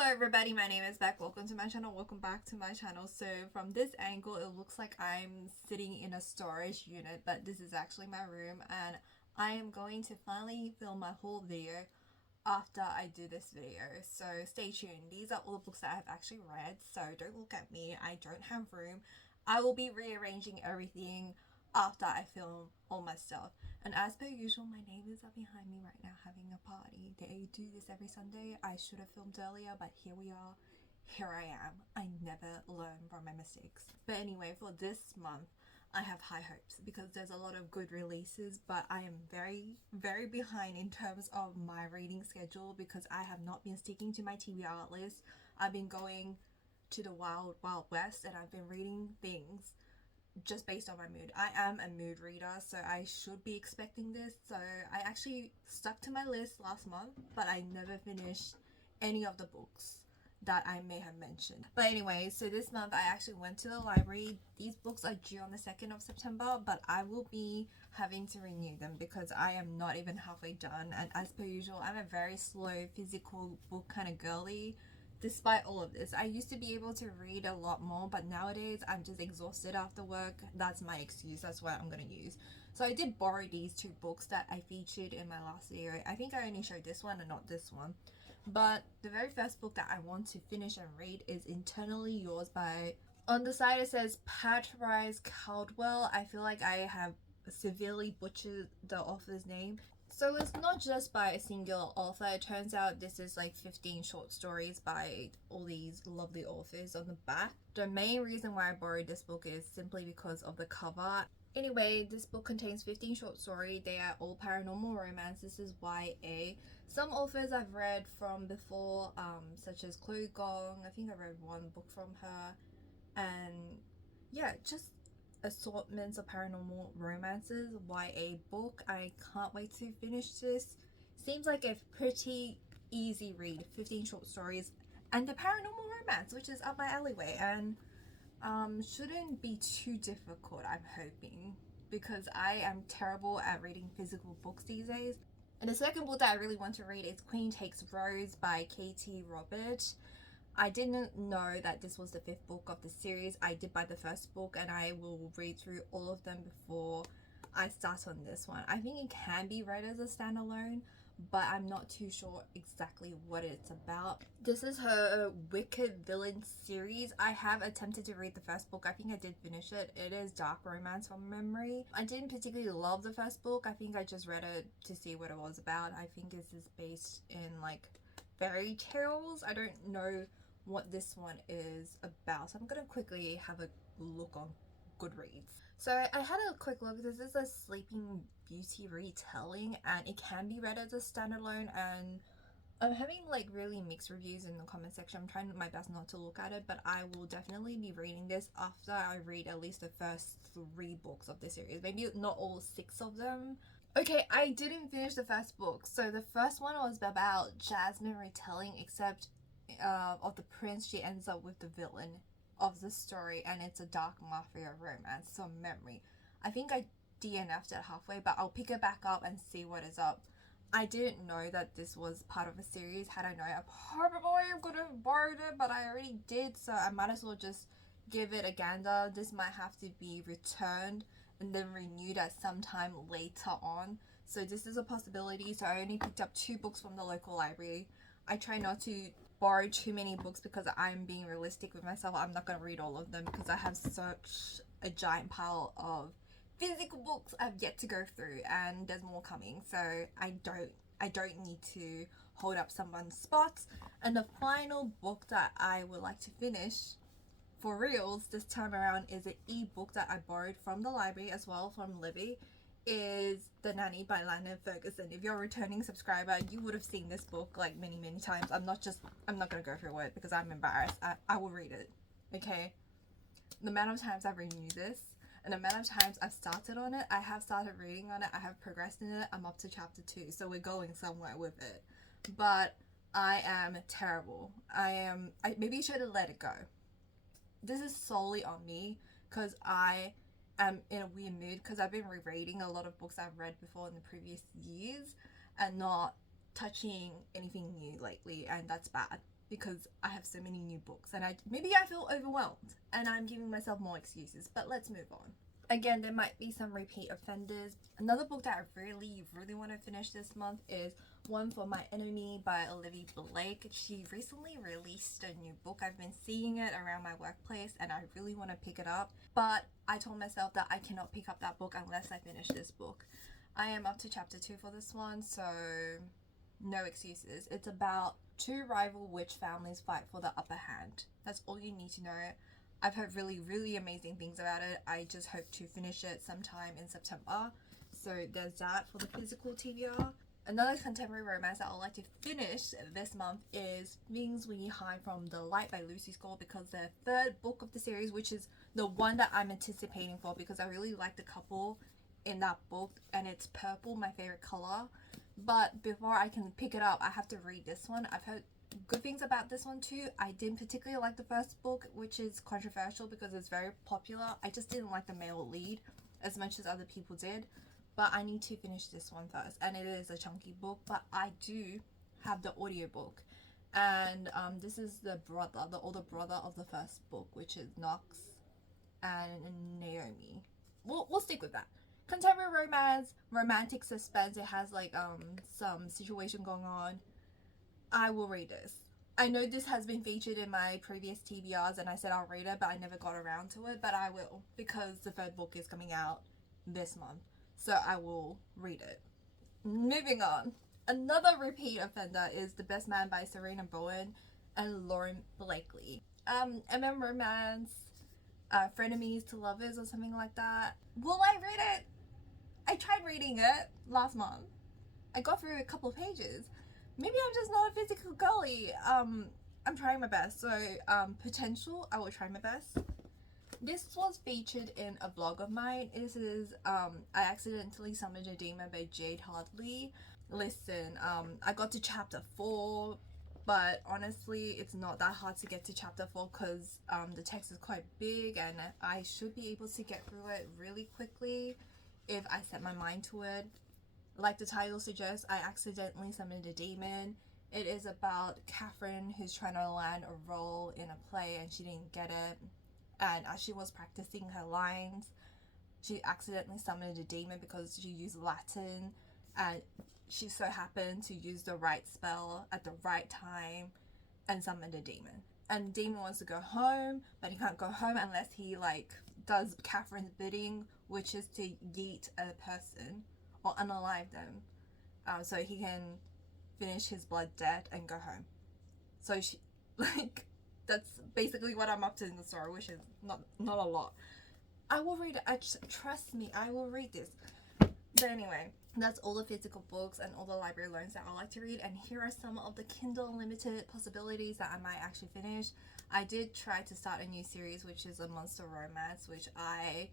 Hello everybody, my name is Beck. Welcome to my channel. Welcome back to my channel. So from this angle, it looks like I'm sitting in a storage unit, but this is actually my room, and I am going to finally film my whole video after I do this video. So stay tuned. These are all the books that I've actually read, so don't look at me. I don't have room. I will be rearranging everything after I film all my stuff. And as per usual, my neighbors are behind me right now having a party. They do this every Sunday. I should have filmed earlier, but here we are. Here I am. I never learn from my mistakes. But anyway, for this month, I have high hopes because there's a lot of good releases, but I am very behind in terms of my reading schedule because I have not been sticking to my TBR list. I've been going to the wild west, and I've been reading things just based on my mood. I am a mood reader, so I should be expecting this. So I actually stuck to my list last month, but I never finished any of the books that I may have mentioned. But anyway, so this month I actually went to the library. These books are due on the 2nd of September, but I will be having to renew them because I am not even halfway done. And as per usual, I'm a very slow physical book kind of girly. Despite all of this, I used to be able to read a lot more, but nowadays I'm just exhausted after work. That's my excuse. That's what I'm going to use. So I did borrow these two books that I featured in my last video. I think I only showed this one and not this one. But the very first book that I want to finish and read is Internally Yours by... On the side it says Patrice Caldwell. I feel like I have severely butchered the author's name. So it's not just by a singular author. It turns out this is like 15 short stories by all these lovely authors on the back. The main reason why I borrowed this book is simply because of the cover. Anyway, this book contains 15 short stories. They are all paranormal romance. This is YA. Some authors I've read from before, such as Chloe Gong. I think I read one book from her. And yeah, just assortments of paranormal romances. YA book. I can't wait to finish this. Seems like a pretty easy read. 15 short stories and the paranormal romance, which is up my alleyway, and shouldn't be too difficult, I'm hoping, because I am terrible at reading physical books these days. And the second book that I really want to read is Queen Takes Rose by Katie Robert. I didn't know that this was the 5th book of the series. I did buy the first book, and I will read through all of them before I start on this one. I think it can be read as a standalone, but I'm not too sure exactly what it's about. This is her Wicked Villain series. I have attempted to read the first book. I think I did finish it. It is dark romance from memory. I didn't particularly love the first book. I think I just read it to see what it was about. I think this is based in like fairy tales. I don't know what this one is about, so I'm gonna quickly have a look on Goodreads. So I had a quick look. This is a Sleeping Beauty retelling, and it can be read as a standalone, and I'm having like really mixed reviews in the comment section. I'm trying my best not to look at it, but I will definitely be reading this after I read at least the first 3 books of the series, maybe not all 6 of them. Okay, I didn't finish the first book. So the first one was about Jasmine retelling, except of the prince, she ends up with the villain of the story, and it's a dark mafia romance from memory. I think I DNF'd it halfway, but I'll pick it back up and see what is up. I didn't know that this was part of a series. Had I known, I probably could have borrowed it, but I already did, so I might as well just give it a gander. This might have to be returned and then renewed at some time later on, so this is a possibility. So I only picked up 2 books from the local library. I try not to borrow too many books because I'm being realistic with myself. I'm not going to read all of them because I have such a giant pile of physical books I've yet to go through, and there's more coming, so I don't need to hold up someone's spots. And the final book that I would like to finish for reals this time around is an ebook that I borrowed from the library as well, from Libby. Is The Nanny by Landon Ferguson. If you're a returning subscriber, you would have seen this book like many times. I'm not gonna go through it because I'm embarrassed. I will read it, okay? The amount of times I've renewed this and the amount of times I've started on it, I have started reading on it, I have progressed in it. I'm up to chapter 2, so we're going somewhere with it, but I am terrible. I maybe I should have let it go. This is solely on me because I am in a weird mood because I've been rereading a lot of books I've read before in the previous years and not touching anything new lately, and that's bad. because I have so many new books and maybe I feel overwhelmed and I'm giving myself more excuses, but let's move on. Again, there might be some repeat offenders. Another book that I really want to finish this month is One for My Enemy by Olivia Blake. She recently released a new book. I've been seeing it around my workplace and I really want to pick it up, but I told myself that I cannot pick up that book unless I finish this book. I am up to chapter 2 for this one, so no excuses. It's about two rival witch families fight for the upper hand. That's all you need to know. I've heard really amazing things about it. I just hope to finish it sometime in September. So there's that for the physical TBR. Another contemporary romance that I'd like to finish this month is Things We Hide from the Light by Lucy Score, because the third book of the series, which is the one that I'm anticipating for because I really like the couple in that book and it's purple, my favorite color. But before I can pick it up, I have to read this one. I've heard good things about this one too. I didn't particularly like the first book, which is controversial because it's very popular. I just didn't like the male lead as much as other people did, but I need to finish this one first, and it is a chunky book, but I do have the audiobook, and this is the older brother of the first book, which is Knox and Naomi. We'll stick with that. Contemporary romance, romantic suspense. It has like some situation going on. I will read this. I know this has been featured in my previous TBRs and I said I'll read it, but I never got around to it, but I will because the third book is coming out this month, so I will read it. Moving on. Another repeat offender is The Best Man by Serena Bowen and Lauren Blakely. Romance, Frenemies to Lovers or something like that. Will I read it? I tried reading it last month. I got through a couple of pages. Maybe I'm just not a physical girly. I'm trying my best. So, potential, I will try my best. This was featured in a blog of mine. This is I Accidentally Summoned a Demon by Jade Hartley. Listen, I got to chapter 4, but honestly, it's not that hard to get to chapter 4 because the text is quite big and I should be able to get through it really quickly if I set my mind to it. Like the title suggests, I accidentally summoned a demon. It is about Catherine who's trying to land a role in a play and she didn't get it. And as she was practicing her lines, she accidentally summoned a demon because she used Latin and she so happened to use the right spell at the right time and summoned a demon. And the demon wants to go home, but he can't go home unless he does Catherine's bidding, which is to yeet a person or unalive them, so he can finish his blood debt and go home. So she, that's basically what I'm up to in the story, which is not a lot. I will read it. Trust me, I will read this. But anyway, that's all the physical books and all the library loans that I like to read, and here are some of the Kindle Unlimited possibilities that I might actually finish. I did try to start a new series, which is a monster romance, which I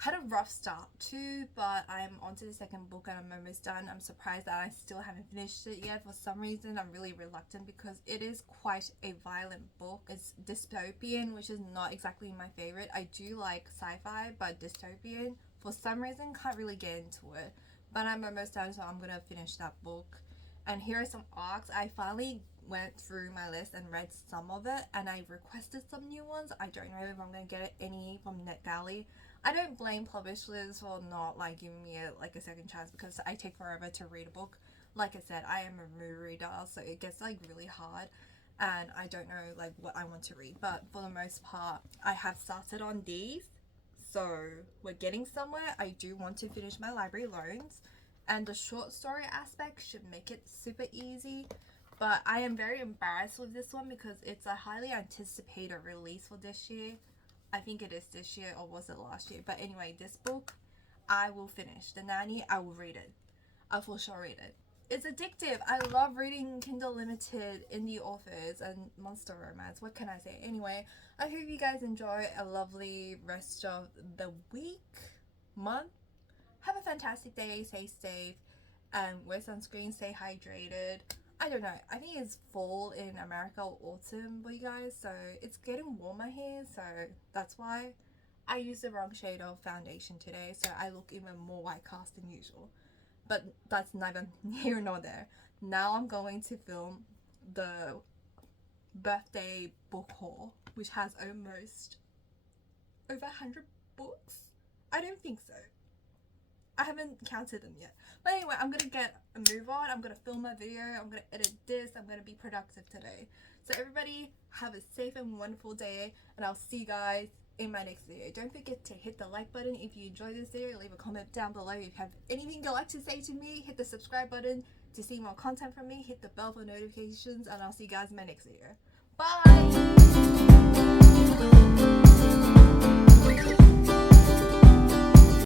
had a rough start to, but I'm on to the second book and I'm almost done. I'm surprised that I still haven't finished it yet. For some reason, I'm really reluctant because it is quite a violent book. It's dystopian, which is not exactly my favorite. I do like sci-fi, but dystopian, for some reason, can't really get into it. But I'm almost done, so I'm gonna finish that book. And here are some arcs. I finally went through my list and read some of it, and I requested some new ones. I don't know if I'm gonna get any from NetGalley. I don't blame publishers for not giving me a second chance because I take forever to read a book. Like I said, I am a movie reader, so it gets really hard and I don't know what I want to read. But for the most part, I have started on these, so we're getting somewhere. I do want to finish my library loans, and the short story aspect should make it super easy. But I am very embarrassed with this one because it's a highly anticipated release for this year. I think it is this year, or was it last year? But anyway, this book I will finish. The Nanny, I will read it. I will sure read it. It's addictive. I love reading Kindle Limited indie authors and monster romance. What can I say? Anyway, I hope you guys enjoy a lovely rest of the week, month. Have a fantastic day. Stay safe and wear sunscreen. Stay hydrated. I don't know. I think it's fall in America or autumn for you guys, so it's getting warmer here, so that's why I used the wrong shade of foundation today, so I look even more white cast than usual. But that's neither here nor there. Now I'm going to film the birthday book haul, which has almost over 100 books. I don't think so. I haven't counted them yet. But anyway, I'm gonna get a move on. I'm gonna film my video. I'm gonna edit this. I'm gonna be productive today. So everybody have a safe and wonderful day, and I'll see you guys in my next video. Don't forget to hit the like button if you enjoyed this video. Leave a comment down below if you have anything you'd like to say to me. Hit the subscribe button to see more content from me. Hit the bell for notifications, and I'll see you guys in my next video. Bye!